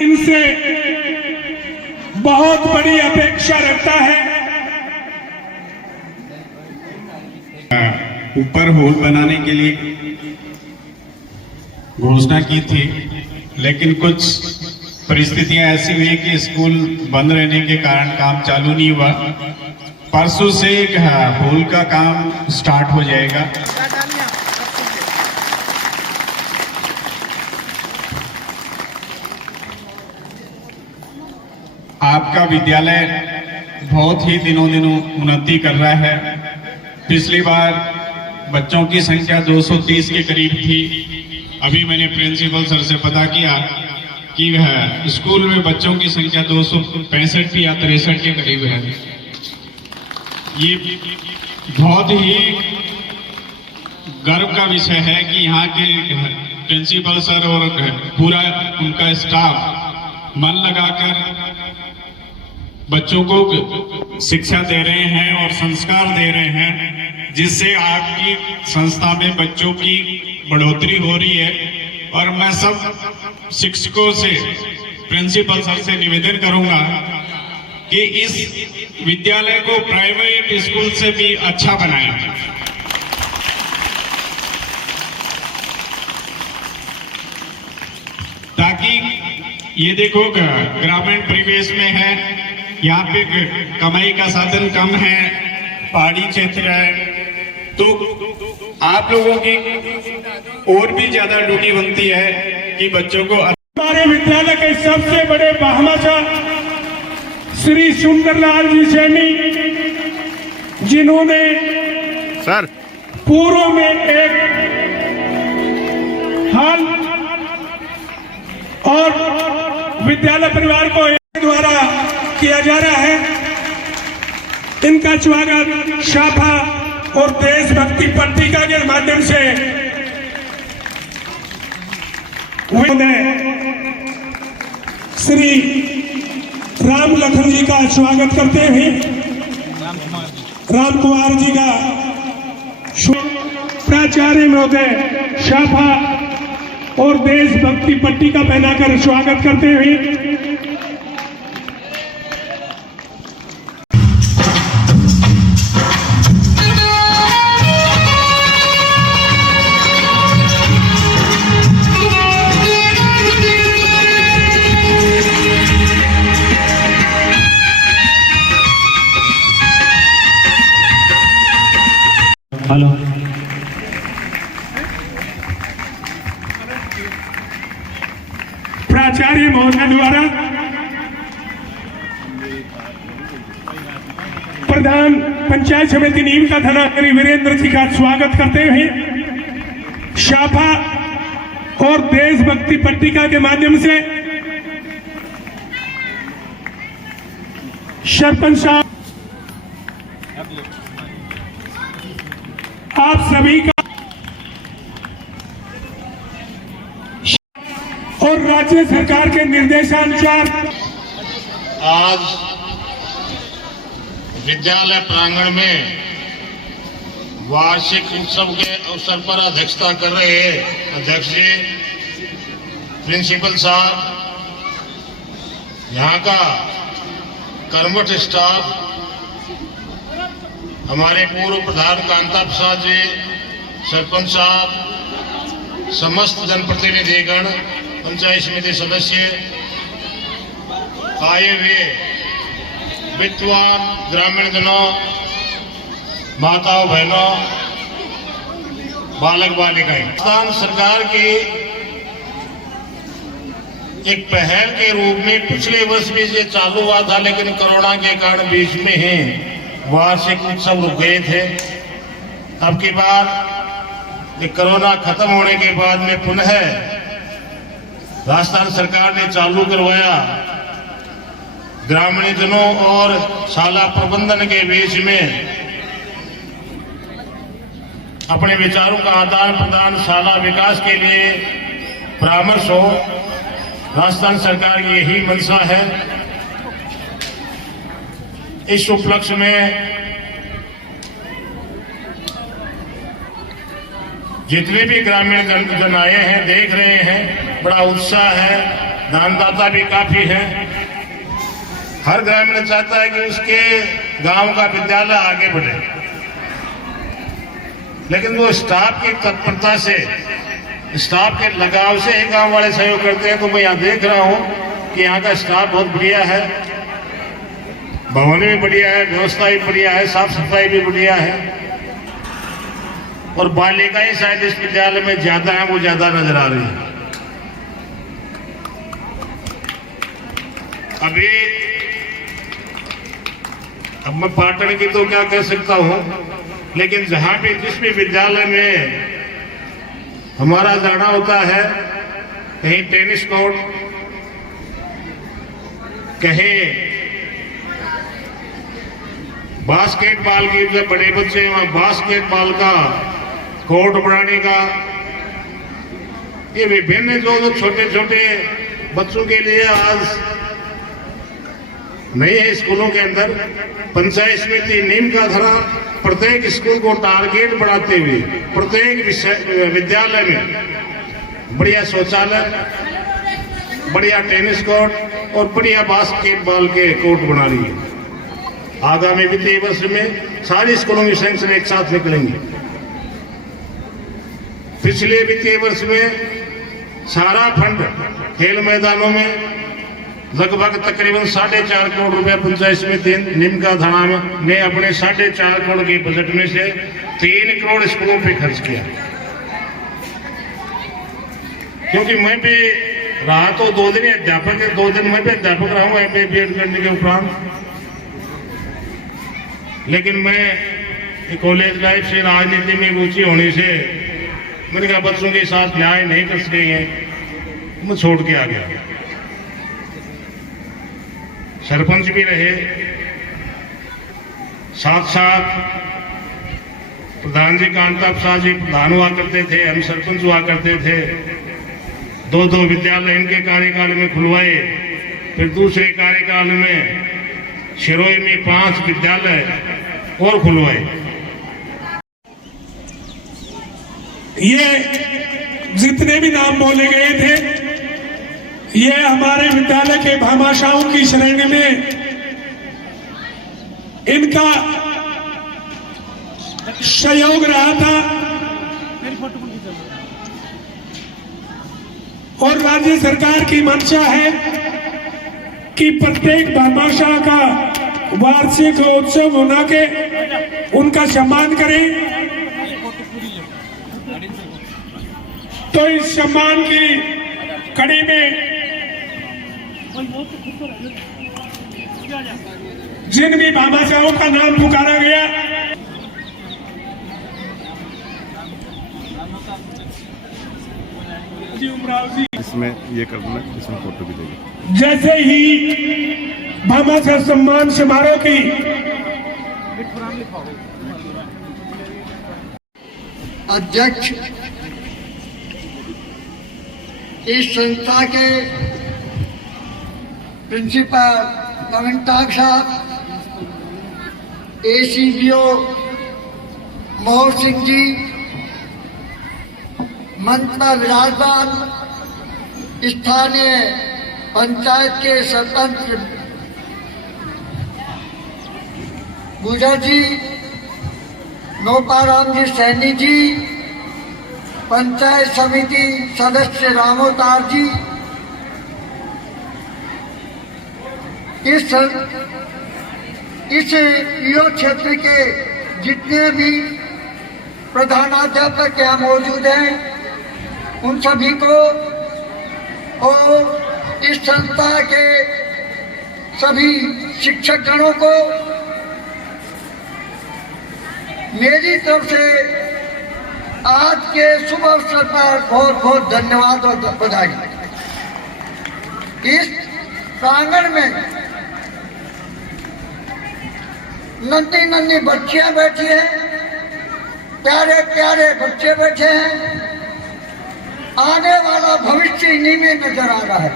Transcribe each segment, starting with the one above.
इनसे बहुत बड़ी अपेक्षा रखता है। ऊपर होल बनाने के लिए घोषणा की थी, लेकिन कुछ परिस्थितियां ऐसी हुई कि स्कूल बंद रहने के कारण काम चालू नहीं हुआ। परसों से होल का काम स्टार्ट हो जाएगा। आपका विद्यालय बहुत ही दिनों दिनों उन्नति कर रहा है। पिछली बार बच्चों की संख्या 230 के करीब थी। अभी मैंने प्रिंसिपल सर से पता किया कि स्कूल में बच्चों की संख्या 265 या 63 के करीब है। ये बहुत ही गर्व का विषय है कि यहाँ के प्रिंसिपल सर और पूरा उनका स्टाफ मन लगाकर बच्चों को शिक्षा दे रहे हैं और संस्कार दे रहे हैं, जिससे आपकी संस्था में बच्चों की बढ़ोतरी हो रही है। और मैं सब शिक्षकों से, प्रिंसिपल सर से निवेदन करूंगा कि इस विद्यालय को प्राइवेट स्कूल से भी अच्छा बनाएं। ताकि ये देखो ग्रामीण परिवेश में है, यहाँ पे कमाई का साधन कम है, पहाड़ी क्षेत्र है, तो आप लोगों की और भी ज्यादा ड्यूटी बनती है कि बच्चों को। हमारे विद्यालय के सबसे बड़े भामाशाह श्री सुंदरलाल जी सैनी, जिन्होंने सर पूर्व में एक हाल और विद्यालय परिवार को द्वारा किया जा रहा है। इनका स्वागत शाफा और देशभक्ति पत्रिका के माध्यम से श्री राम लखन जी का स्वागत करते हुए राम कुमार जी का प्राचार्य महोदय शाफा और देशभक्ति पट्टिका पहनाकर स्वागत करते हुए हेलो प्राचार्य महोदय द्वारा प्रधान पंचायत समिति नीम का धनाधिकारी वीरेंद्र जी का स्वागत करते हुए शाफा और देशभक्ति पट्टिका के माध्यम से सरपंच साहब आप सभी का और राज्य सरकार के निर्देशानुसार आज विद्यालय प्रांगण में वार्षिक उत्सव के अवसर पर अध्यक्षता कर रहे अध्यक्ष जी, प्रिंसिपल साहब, यहाँ का कर्मठ स्टाफ, हमारे पूर्व प्रधान कांता प्रसाद जी, सरपंच साहब, समस्त जनप्रतिनिधिगण, पंचायत समिति सदस्य, आए हुए विद्वान ग्रामीणजनों, माताओं बहनों, बालक बालिकाएं, राजस्थान सरकार की एक पहल के रूप में पिछले वर्ष भी ये चालू हुआ था, लेकिन कोरोना के कारण बीच में ही वार्षिक उत्सव रुक गए थे। अब की बार कोरोना खत्म होने के बाद में पुनः राजस्थान सरकार ने चालू करवाया। ग्रामीणजनों और शाला प्रबंधन के बीच में अपने विचारों का आदान प्रदान, शाला विकास के लिए परामर्श हो, राजस्थान सरकार की यही मंशा है। इस उपलक्ष्य में जितने भी ग्रामीण जन आए हैं, देख रहे हैं, बड़ा उत्साह है। दानदाता भी काफी हैं। हर ग्रामीण चाहता है कि उसके गांव का विद्यालय आगे बढ़े, लेकिन वो स्टाफ की तत्परता से, स्टाफ के लगाव से ही गांव वाले सहयोग करते हैं। तो मैं यहाँ देख रहा हूँ कि यहाँ का स्टाफ बहुत बढ़िया है, भवन भी बढ़िया है, व्यवस्था भी बढ़िया है, साफ सफाई भी बढ़िया है, और बालिकाएं शायद इस विद्यालय में ज्यादा है, वो ज्यादा नजर आ रही है। अब मैं पाटन की तो क्या कह सकता हूं, लेकिन जहां भी जिस भी विद्यालय में हमारा जाना होता है, कहीं टेनिस कोर्ट, कहीं बास्केटबॉल की, जो बड़े बच्चे हैं वहां बास्केटबॉल का कोर्ट बनाने का, ये विभिन्न जो छोटे छोटे बच्चों के लिए आज नए स्कूलों के अंदर पंचायत समिति नीम का धरा, प्रत्येक स्कूल को टारगेट बढ़ाते हुए प्रत्येक विद्यालय में बढ़िया शौचालय, बढ़िया टेनिस कोर्ट और बढ़िया बास्केटबॉल के कोर्ट बना रही है। आगामी वित्तीय वर्ष में सारे स्कूलों की सैंक्शन एक साथ निकलेंगे। पिछले वित्तीय वर्ष में सारा फंड खेल मैदानों में लगभग तकरीबन 4.5 करोड़ रुपया पंचायत समिति नीम का थाना ने अपने 4.5 करोड़ के बजट में से 3 करोड़ स्कूलों पे खर्च किया। क्योंकि मैं भी रहा तो 2 दिन अध्यापक, 2 दिन मैं भी अध्यापक रहा हूँ MA BEd करने के उपरांत, लेकिन मैं कॉलेज लाइफ से राजनीति में रुचि होने से मैंने कहा बच्चों के साथ न्याय नहीं कर सके हैं, मैं छोड़ के आ गया। सरपंच भी रहे, साथ साथ प्रधान जी कांता प्रसाद जी प्रधान हुआ करते थे, हम सरपंच हुआ करते थे। 2 विद्यालय इनके कार्यकाल में खुलवाए, फिर दूसरे कार्यकाल में शिरोई में 5 विद्यालय और खुलवाए। ये जितने भी नाम बोले गए थे, ये हमारे विद्यालय के भामाशाहों की श्रेणी में इनका सहयोग रहा था, और राज्य सरकार की मंशा है कि प्रत्येक भामाशाह का वार्षिक उत्सव होना के उनका सम्मान करें। तो इस सम्मान की कड़ी में जिन भी भामाशाहों का नाम पुकारा गया, इसमें ये कर देना, इसमें फोटो भी देगी। जैसे ही भामाशाह सम्मान समारोह की अध्यक्ष, इस संस्था के प्रिंसिपल नवीन टाक साहब, ACDO मोहन सिंह जी, मंच पर विराजमान स्थानीय पंचायत के सरपंच गुजर जी, नोपाराम जी सैनी जी, पंचायत समिति सदस्य रामोतार जी, इस ईओ क्षेत्र के जितने भी प्रधानाध्यापक यहाँ मौजूद हैं, उन सभी को और इस संस्था के सभी शिक्षक गणों को मेरी तरफ से आज के शुभ अवसर पर बहुत बहुत धन्यवाद और बधाई। इस प्रांगण में नन्ही नन्ही बच्चियां बैठी हैं, प्यारे प्यारे बच्चे बैठे हैं, आने वाला भविष्य इन्हीं में नजर आ रहा है।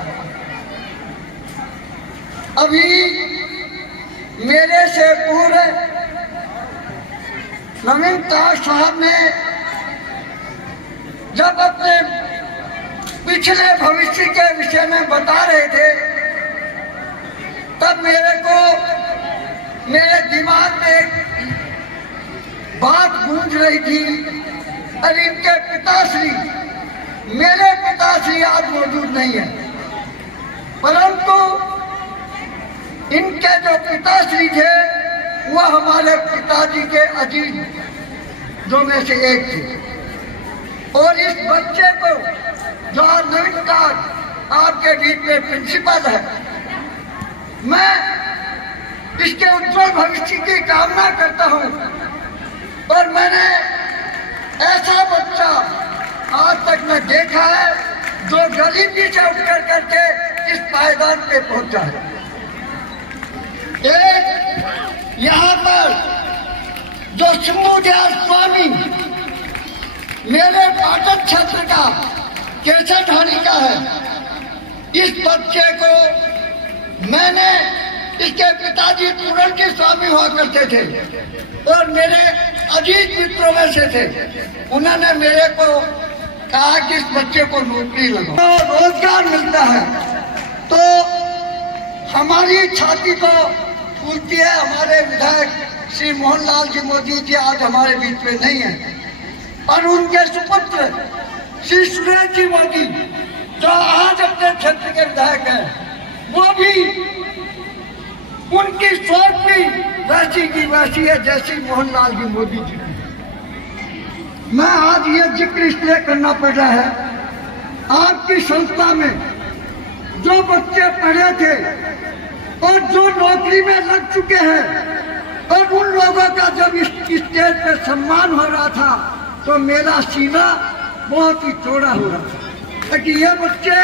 अभी मेरे से पूर्व नवीन टाक साहब ने जब अपने पिछले भविष्य के विषय में बता रहे थे, तब मेरे दिमाग में एक बात गूंज रही थी। और इनके पिताश्री, मेरे पिताश्री आज मौजूद नहीं है, परंतु इनके जो पिताश्री थे वह हमारे पिताजी के अजीजों में से एक थे। और इस बच्चे को जो नवीन कांत आपके बीच में प्रिंसिपल है, मैं इसके उज्जवल भविष्य की कामना करता हूं। और मैंने ऐसा बच्चा आज तक न देखा है जो गरीबी से उठकर करके इस पायदान पे पहुंचा है। एक यहाँ पर जो शंभुदयाल स्वामी मेरे पाटन क्षेत्र का केसर ढाणी का है, इस बच्चे को मैंने, इसके पिताजी पूरण स्वामी हुआ करते थे और मेरे अजीज मित्रों में से थे। उन्होंने मेरे को कहा कि इस बच्चे को नौकरी लगाओ, तो रोजगार मिलता है तो हमारी छाती को फूलती है। हमारे विधायक श्री मोहनलाल जी मोदी जी आज हमारे बीच में नहीं है, और उनके सुपुत्र श्री सुरेश जी मोदी जो आज अपने क्षेत्र के विधायक हैं, वो भी, उनकी सोच भी वैसी की वैसी है जैसी मोहनलाल जी मोदी जी की। मैं आज ये जिक्र इसलिए करना पड़ रहा है, आपकी संस्था में जो बच्चे पढ़े थे और जो नौकरी में लग चुके हैं, और उन लोगों का जब इस स्टेज पे सम्मान हो रहा था तो मेरा सीना बहुत ही चौड़ा हो रहा था, ताकि ये बच्चे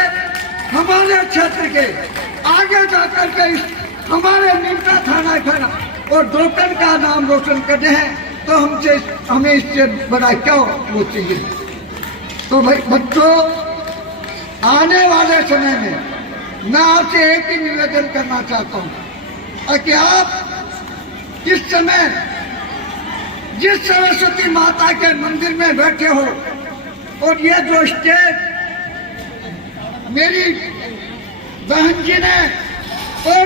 हमारे क्षेत्र के आगे जाकर के हमारे नीमका थाना खाना और डोकन का नाम रोशन करने हैं, तो हमें इससे बड़ा क्या वो चाहिए। तो भाई बच्चों, आने वाले समय में मैं आपसे एक ही निवेदन करना चाहता हूँ कि आप इस समय जिस सरस्वती माता के मंदिर में बैठे हो, और ये जो स्टेज मेरी बहन जी ने और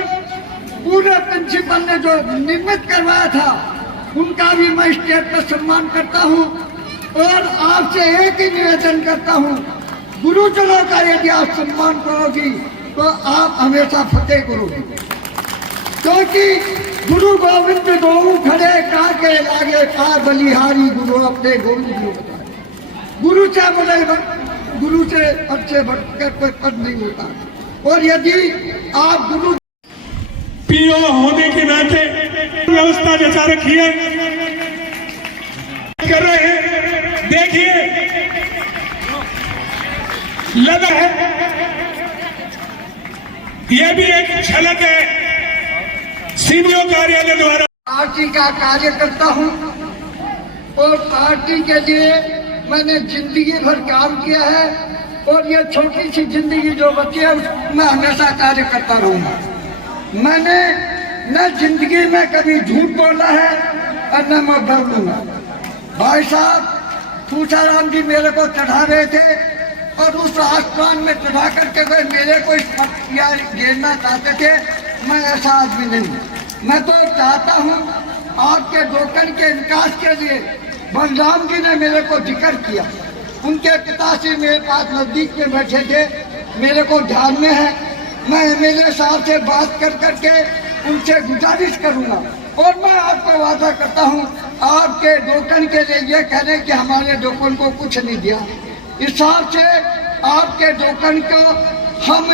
पूरे प्रिंसिपल ने जो निर्मित करवाया था, उनका भी मैं स्टेज पर सम्मान करता हूँ। और आपसे एक ही निवेदन करता हूँ, गुरुजनों का यदि आप सम्मान करोगी तो आप हमेशा फतेह करोगे, क्योंकि गुरु गोविंद गो खड़े काके लागे का बलिहारी, गुरु अपने गोविंद गुरु बताए। गुरु से अच्छे बढ़कर कोई पद नहीं होता। और यदि आप गुरु पीओ होने के नाते व्यवस्था जचा रखी है, कर रहे हैं, देखिए लगा है, यह भी एक झलक है सीनियो कार्यालय द्वारा। पार्टी का कार्य करता हूं और पार्टी के लिए मैंने जिंदगी भर काम किया है, और ये छोटी सी जिंदगी जो बची है उसमें हमेशा कार्य करता रहूंगा। मैंने न जिंदगी में कभी झूठ बोला है और न मैं बोलूंगा। भाई साहब पूछाराम जी मेरे को चढ़ा रहे थे, और उस आसमान में चढ़ा करके वे मेरे को घेरना चाहते थे। मैं ऐसा आदमी नहीं, मैं तो चाहता हूँ आपके डोकन के विकास के लिए बलराम जी ने मेरे को जिक्र किया, उनके पिताश्री मेरे पास नजदीक में बैठे थे, मेरे को ध्यान में है। मैं एमएलए साहब से बात कर करके उनसे गुजारिश करूंगा, और मैं आपको वादा करता हूं आपके डोकन के लिए ये कह रहे कि हमारे डोकन को कुछ नहीं दिया। इस हिसाब से आपके डोकन को हम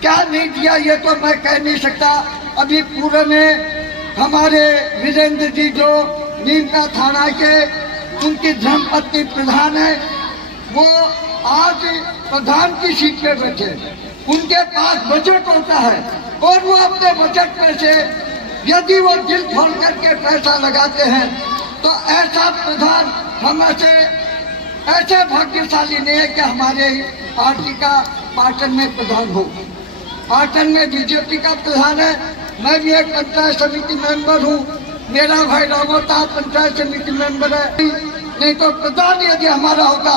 क्या नहीं दिया ये तो मैं कह नहीं सकता। अभी पूरे में हमारे वीरेंद्र जी जो नीमका थाना के उनकी धर्मपत्नी प्रधान है, वो आज प्रधान की सीट पे बैठे, उनके पास बजट होता है, और वो अपने बजट में से यदि वो दिल खोल करके पैसा लगाते हैं तो ऐसा प्रधान हम ऐसे भाग्यशाली नहीं है कि हमारे पार्टी का पाटन में प्रधान हो। पाटन में बीजेपी का प्रधान है, मैं भी एक पंचायत समिति मेंबर हूँ, मेरा भाई रामोता पंचायत समिति मेंबर है। नहीं तो प्रधान यदि हमारा होता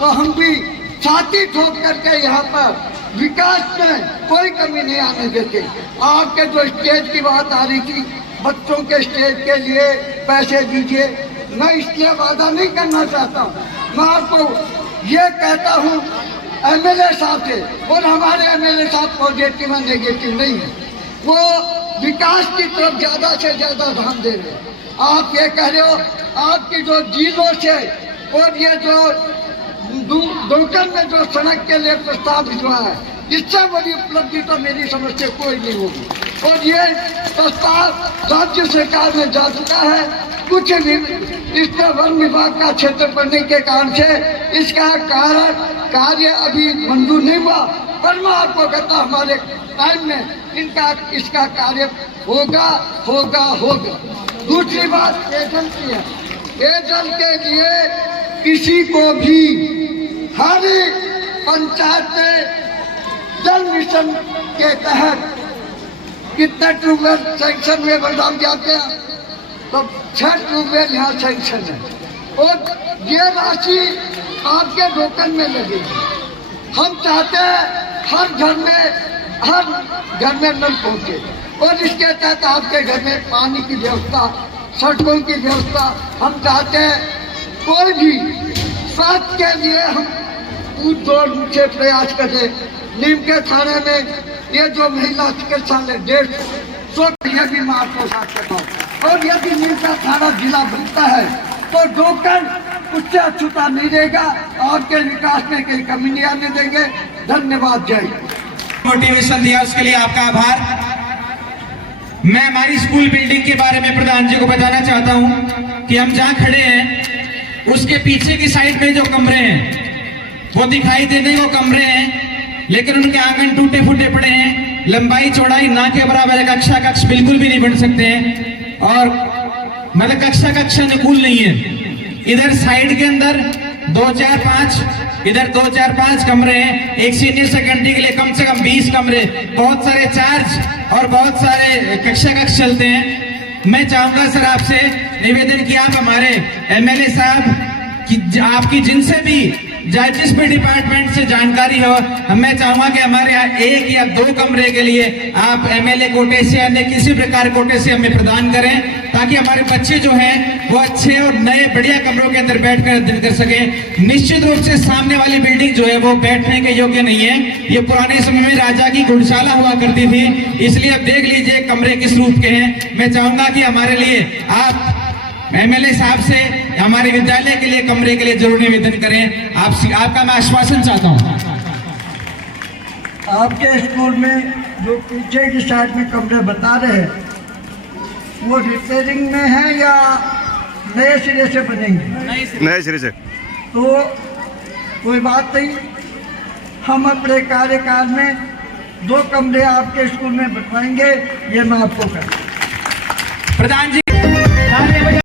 तो हम भी छाती ठोक करके यहाँ पर विकास में कोई कमी नहीं आने देते। आपके जो स्टेज की बात आ रही थी, बच्चों के स्टेज के लिए पैसे दीजिए, मैं इसलिए वादा नहीं करना चाहता हूँ। मैं आपको ये कहता हूँ एमएलए साहब से, और हमारे एमएलए साहब पॉजिटिव और नेगेटिव नहीं है, वो विकास की तरफ ज्यादा से ज्यादा ध्यान दे रहे हैं। आप ये कह रहे हो आपकी जो जिलों से और ये जो डोकर में जो सड़क के लिए प्रस्ताव भिजवा है, इससे बड़ी उपलब्धि तो मेरी समझ से कोई नहीं होगी। और ये प्रस्ताव राज्य सरकार में जा चुका है, कुछ भी इसमें वन विभाग का क्षेत्र पड़ने के कारण से इसका कार्य अभी मंजूर नहीं हुआ, पर मैं आपको कहता हमारे टाइम में इसका कार्य होगा होगा होगा। दूसरी बात पेयजल की है। पेयजल के लिए किसी को भी हर पंचायत में जल मिशन के तहत कितने ट्यूबवेल सैंक्शन हुए बलराम जाते हैं, तो 6 ट्यूबवेल यहाँ सैंक्शन है, और ये राशि आपके टोकन में लगेगी। हम चाहते हैं हर घर में नल पहुँचे, और इसके तहत आपके घर में पानी की व्यवस्था, सड़कों की व्यवस्था। हम चाहते हैं कोई भी स्वास्थ्य के लिए हम पूछ से प्रयास करें। नीम के थाने में ये जो महिला चिकित्सालय 150 भी मैं आपको साथ करता हूँ, और यदि नीम का थाना जिला बनता है तो डॉक्टर उससे अछूता नहीं रहेगा, आपके विकास में कोई कमी नहीं आने देंगे। धन्यवाद। जय। मोटिवेशन दिया उसके लिए आपका आभार। मैं हमारी स्कूल बिल्डिंग के बारे में प्रधान जी को बताना चाहता हूं कि हम जहां खड़े हैं उसके पीछे की साइड में जो कमरे हैं वो दिखाई देने वो कमरे हैं, लेकिन उनके आंगन टूटे फूटे पड़े हैं, लंबाई चौड़ाई ना के बराबर कक्षा कक्ष बिल्कुल भी नहीं बन सकते हैं, और मतलब कक्षा अनुकूल नहीं है। इधर साइड के अंदर 2-4-5 इधर 2-4-5 कमरे हैं। एक सीनियर सेकेंडरी के लिए कम से कम 20 कमरे, बहुत सारे चार्ज और बहुत सारे कक्षा कक्ष चलते हैं। मैं चाहूंगा सर आपसे निवेदन कि आप हमारे एमएलए साहब की आपकी जिनसे भी जिस भी डिपार्टमेंट से जानकारी हो, मैं चाहूंगा कि हमारे यहाँ 1 या 2 कमरे के लिए आप एमएलए कोटे से अन्य किसी प्रकार कोटे से हमें प्रदान करें, ताकि हमारे बच्चे जो हैं वो अच्छे और नए बढ़िया कमरों के अंदर बैठकर अध्ययन कर सकें। निश्चित रूप से सामने वाली बिल्डिंग जो है वो बैठने के योग्य नहीं है। ये पुराने समय में राजा की घुड़शाला हुआ करती थी, इसलिए अब देख लीजिए कमरे किस रूप के हैं। मैं चाहूंगा कि हमारे लिए आप एमएलए साहब से हमारे विद्यालय के लिए कमरे के लिए जरूर निवेदन करें। आपका मैं आश्वासन चाहता हूं। आपके स्कूल में जो पीछे की साइड में कमरे बता रहे हैं वो रिपेयरिंग में है या नए सिरे से बनेंगे? नए सिरे से। तो कोई बात नहीं, हम अपने कार्यकाल में 2 कमरे आपके स्कूल में बनवाएंगे, ये मैं आपको कहता हूं। प्रधान जी